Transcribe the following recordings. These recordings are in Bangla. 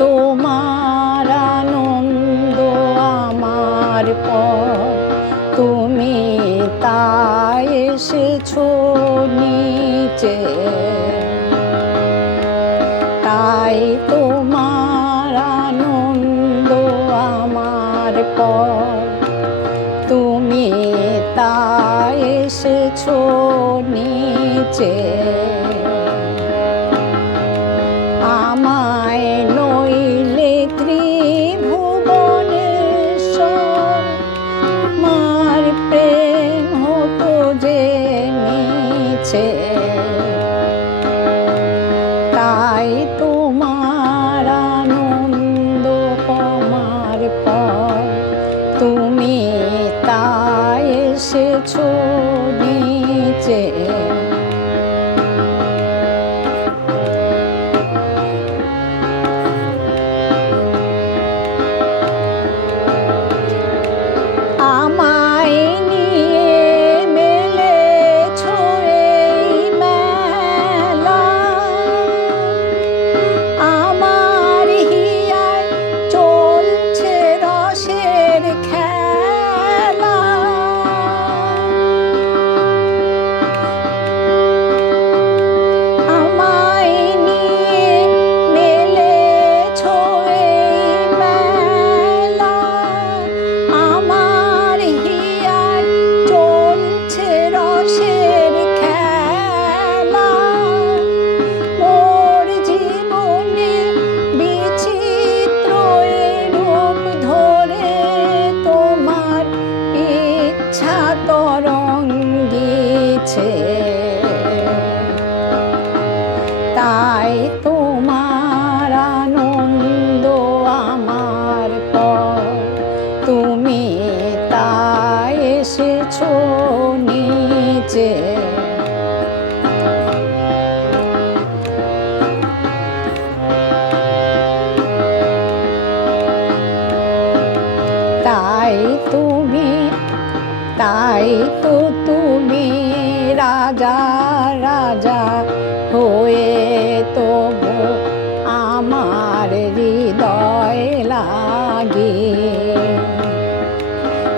তোমার আনন্দ আমার পর, তুমি তাই এসেছো নিচে। তাই তোমার আনন্দ আমার পর, তুমি তাই এসেছো নিচে। আমায় নইলে ত্রিভুবনেশ্বর, তোমার প্রেম হতো যে মিছে। তাই তোমার আনন্দ আমার পর, তুমি তাই এসেছো নিচে। আমায় নিয়ে মেলেছো এই মেলা, আমার হিয়ায় চলছে রসের খেলা। আমায় নিয়ে মেলেছো এই মেলা, আমার হিয়ায় চলছে রসের খেলা। মোর জীবনে বিচিত্র রূপ ধরে, তোমার ইচ্ছা তরঙ্গিছে। তাই তোমার আনন্দ আমার পর, তুমি তাই এসেছো নিচে। তাই তো তুমি রাজা রাজা হয়ে তবু আমার হৃদয় লাগে।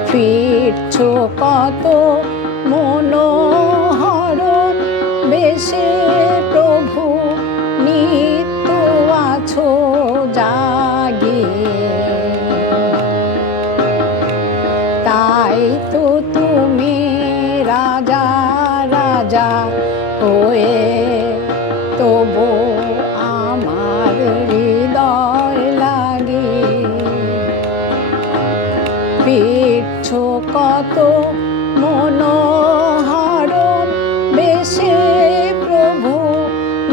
ফিরছো কত মনোহরণ বেশে প্রভু, নিত্য আছো জাগে। তাই তো তুমি রাজা রাজা হয়ে তবু আমার হৃদয় লাগে। ফিরছো কত মনোহরণ বেশে প্রভু,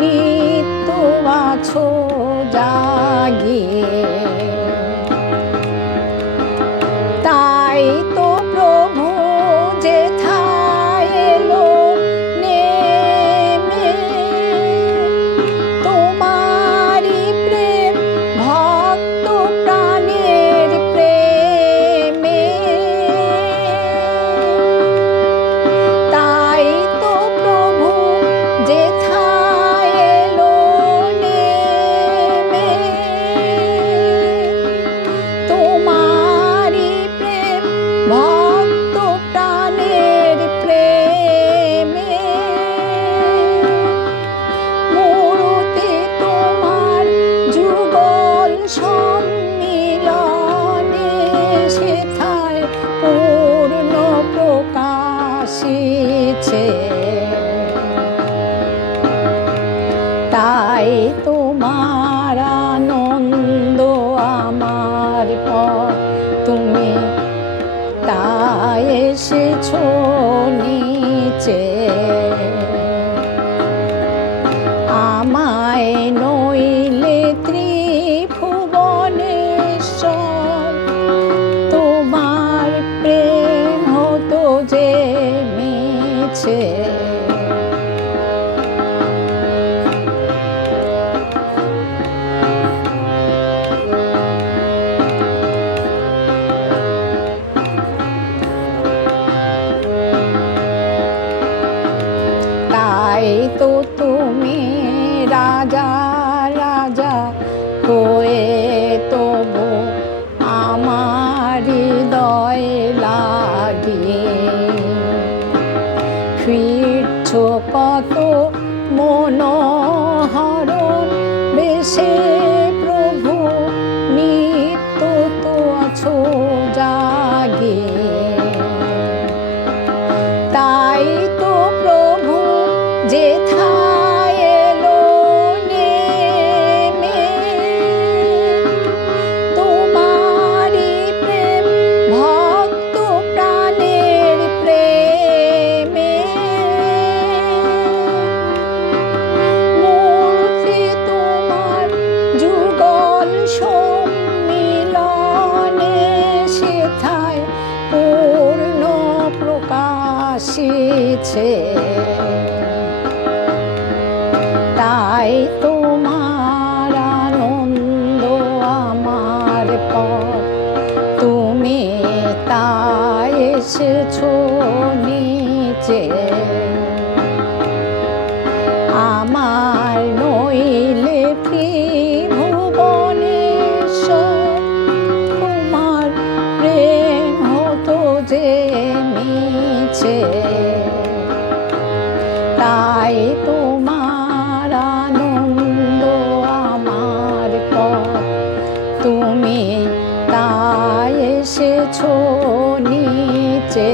নিত্য আছো জাগিয়ে। তাই তো প্রভু যেথায় এলো নেমে, তোমারি প্রেম ভক্ত প্রাণের প্রেমে। তাই তো প্রভু যেথায় এলো নেমে, তোমারি প্রেম ভক্ত প্রাণের প্রেমে। মূর্তি তোমার যুগল সম্মিলনে, সেথায় পূর্ণ প্রকাশিছে। তাই তোমার আনন্দ আমার পর, তুমি তাই এসেছো নিচে। আমায় নইলে ত্রিভুবনেশ্বর, তোমার প্রেম হতো যে মিছে। তাই তো তুমি রাজা রাজা হয়ে কত মনোহরণ বেশে প্রভু নিত্য তো আছো জাগে। তাই তো প্রভু যেথায় এলো নেমে, তোমারি প্রেম ভক্ত প্রাণের প্রেমে। মূর্তি তোমার যুগল সম্মিলনে, সেথায় পূর্ণ প্রকাশিছে। তাই তোমার আনন্দ আমার পথ, তুমি তাই এসেছো নিচে। আমার নইলে ত্রিভুবনেশ্বর, তোমার প্রেম হতো যে মিছে। তাই তোমার আনন্দ আমার পথ, তুমি তাই এসেছো নিচে।